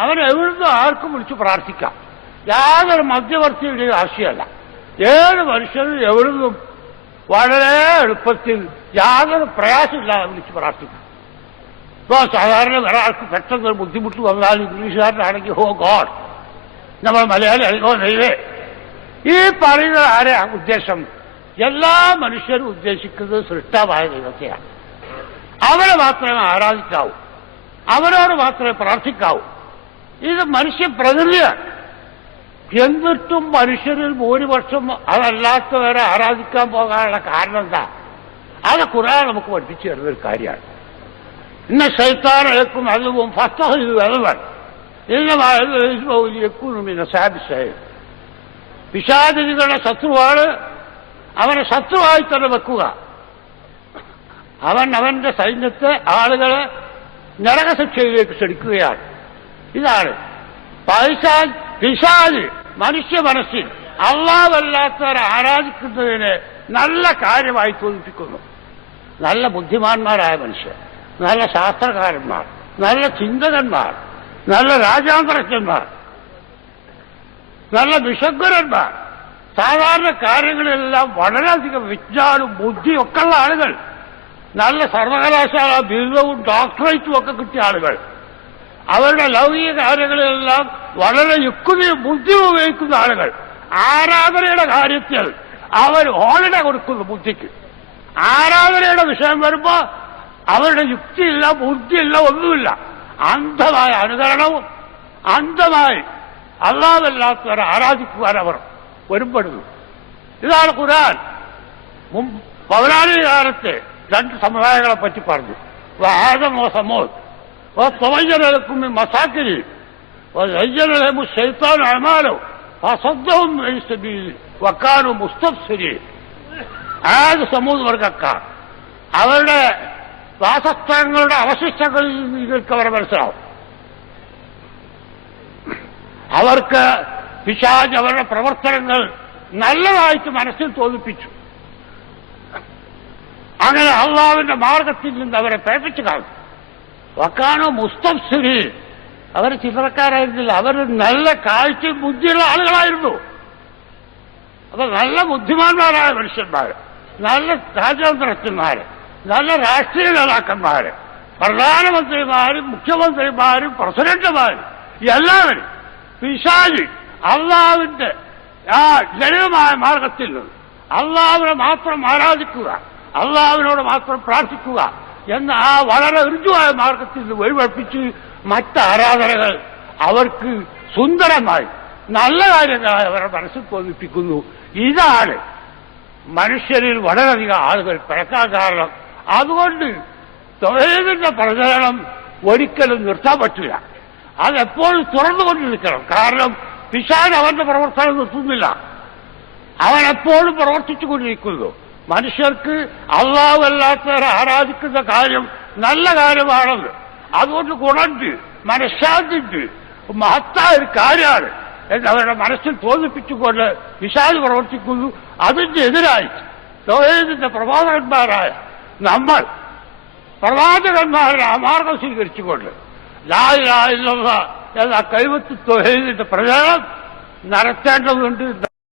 അവരെവിടുന്ന് ആർക്കും വിളിച്ച് പ്രാർത്ഥിക്കാം. യാതൊരു മധ്യവർത്തിയുടെയും ആവശ്യമല്ല. ഏത് മനുഷ്യനും എവിടുന്നും വളരെ എളുപ്പത്തിൽ യാതൊരു പ്രയാസമില്ലാതെ വിളിച്ച് പ്രാർത്ഥിക്കാം. ഇപ്പോൾ സാധാരണ ഒരാൾക്ക് പെട്ടെന്ന് ബുദ്ധിമുട്ട് വന്നാൽ ഇംഗ്ലീഷുകാരനാണെങ്കിൽ ഹോ ഗോഡ്, നമ്മൾ മലയാളി ഓ ദൈവേ. ഈ പറയുന്ന ആരെ ഉദ്ദേശം? എല്ലാ മനുഷ്യരും ഉദ്ദേശിക്കുന്നത് സൃഷ്ടാവായ ദൈവത്തെയാണ്. അവരെ മാത്രമേ ആരാധിക്കാവൂ, അവരോട് മാത്രമേ പ്രാർത്ഥിക്കാവൂ. ഇത് മനുഷ്യ പ്രകൃതിയാണ്. എന്നിട്ടും മനുഷ്യരിൽ ഭൂരിപക്ഷം അതല്ലാത്തവരെ ആരാധിക്കാൻ പോകാനുള്ള കാരണം എന്താ? അത് ഖുർആൻ നമുക്ക് പഠിപ്പിച്ചു തരുന്നൊരു കാര്യമാണ്. ഇന്ന ശൈത്താനേക്കും അതും ഫസ്തഹ് വെതവൻ ഇന്ന സാബിസായി. പിശാചികളുടെ ശത്രുവാണ്, അവനെ ശത്രുവായി തന്നെ വെക്കുക. അവൻ അവന്റെ സൈന്യത്തെ ആളുകളെ നരകശിക്ഷയിലേക്ക് ക്ഷണിക്കുകയാണ്. ഇതാണ് പിശാച് മനുഷ്യ മനസ്സിൽ അല്ലാഹുവല്ലാത്തവരെ ആരാധിക്കുന്നതിനെ നല്ല കാര്യമായി തോന്നിപ്പിക്കുന്നു. നല്ല ബുദ്ധിമാന്മാരായ മനുഷ്യർ, നല്ല ശാസ്ത്രകാരന്മാർ, നല്ല ചിന്തകന്മാർ, നല്ല രാജാന്തരജ്ഞന്മാർ, നല്ല വിശഗ്വരന്മാർ, സാധാരണ കാര്യങ്ങളിലെല്ലാം വളരെയധികം വിജ്ഞാനവും ബുദ്ധിയും ഒക്കെ ഉള്ള ആളുകൾ, നല്ല സർവകലാശാല ബിരുദവും ഡോക്ടറേറ്റും ഒക്കെ കിട്ടിയ ആളുകൾ, അവരുടെ ലൗകിക കാര്യങ്ങളിലെല്ലാം വളരെ യുക്തിയും ബുദ്ധിയും ഉപയോഗിക്കുന്ന ആളുകൾ, ആരാധനയുടെ കാര്യത്തിൽ അവർ ഹോളിഡേ കൊടുക്കുന്നു ബുദ്ധിക്ക്. ആരാധനയുടെ വിഷയം വരുമ്പോ അവരുടെ യുക്തിയില്ല, ബുദ്ധിയില്ല, ഒന്നുമില്ല. അന്ധമായ അനുകരണവും അന്ധമായി അല്ലാഹുവല്ലാത്തവരെ ആരാധിക്കുവാൻ അവർ ഒരുപ്പെടുന്നു. ഇതാണ് ഖുർആൻ പൗരാണിക കാലത്തെ രണ്ട് സമുദായങ്ങളെ പറ്റി പറഞ്ഞു. ആദമോ സമൂഹ് وَطَوَيَّنَ لَكُم مِّن مَّسَاكِنِهِ وَزَيَّنَ لَهُمُ الشَّيْطَانُ أَعْمَالَهُمْ فَصَدَّهُمْ عَنِ سَبِيلِهِ وَكَانُوا مُسْتَبْصِرِينَ. ആദ് സമൂദ് വർഗ്ഗക്കാർ അവരുടെ വാസസ്ഥലങ്ങളുടെ അവശിഷ്ടങ്ങളിൽ നിങ്ങൾക്ക് അവരെ മനസ്സിലാവും. അവർക്ക് പിശാച് അവരുടെ പ്രവർത്തനങ്ങൾ നല്ലതായിട്ട് മനസ്സിൽ തോന്നിപ്പിച്ചു. അങ്ങനെ അള്ളാഹുവിന്റെ മാർഗത്തിൽ നിന്ന് അവരെ പേപ്പിച്ചു കാണും. വക്കാനോ മുസ്തബ്സിരി, അവർ ചിത്രക്കാരായിരുന്നില്ല, അവർ നല്ല കാഴ്ചയും ബുദ്ധിയുള്ള ആളുകളായിരുന്നു. അപ്പൊ നല്ല ബുദ്ധിമാന്മാരായ മനുഷ്യന്മാര്, നല്ല രാജ്യാന്തരജ്ഞന്മാര്, നല്ല രാഷ്ട്രീയ നേതാക്കന്മാര്, പ്രധാനമന്ത്രിമാരും മുഖ്യമന്ത്രിമാരും പ്രസിഡന്റുമാരും എല്ലാവരും പിശാച് അള്ളാഹുവിന്റെ ആ ലളിതമായ മാർഗത്തിൽ നിന്ന് അള്ളാഹുവിനെ മാത്രം ആരാധിക്കുക, അള്ളാഹുവിനോട് മാത്രം പ്രാർത്ഥിക്കുക എന്ന ആ വളരെ ഋജുവായ മാർഗത്തിൽ നിന്ന് വഴിപഴിപ്പിച്ച് മറ്റ് ആരാധനകൾ അവർക്ക് സുന്ദരമായി നല്ല കാര്യങ്ങളായി അവരുടെ മനസ്സിൽ തോന്നിപ്പിക്കുന്നു. ഇതാണ് മനുഷ്യരിൽ വളരെയധികം ആളുകൾ പിഴക്കാൻ കാരണം. അതുകൊണ്ട് തൗഹീദിന്റെ പ്രചരണം ഒരിക്കലും നിർത്താൻ പറ്റില്ല. അതെപ്പോഴും തുറന്നുകൊണ്ടിരിക്കണം. കാരണം പിശാച് അവന്റെ പ്രവർത്തനം നിർത്തുന്നില്ല, അവൻ എപ്പോഴും പ്രവർത്തിച്ചുകൊണ്ടിരിക്കുന്നു. മനുഷ്യർക്ക് അല്ലാഹുവല്ലാത്തവരെ ആരാധിക്കുന്ന കാര്യം നല്ല കാര്യമാണെന്ന്, അതുകൊണ്ട് ഗുണമുണ്ട്, മനഃശാന്തിയുണ്ട്, മഹത്തായ ഒരു കാര്യമാണ് എന്ന് അവരുടെ മനസ്സിൽ തോന്നിപ്പിച്ചുകൊണ്ട് പിശാച് പ്രവർത്തിക്കുന്നു. അതിന്റെ എതിരായി തൗഹീദിന്റെ പ്രവാചകന്മാരായ നമ്മൾ പ്രവാചകന്മാരുടെ ആ മാർഗം സ്വീകരിച്ചുകൊണ്ട് ലാ ഇലാഹ ഇല്ലല്ലാഹ് എന്ന കൈവത്ത് തൗഹീദിന്റെ പ്രചരണം നടത്തേണ്ടതുണ്ട്.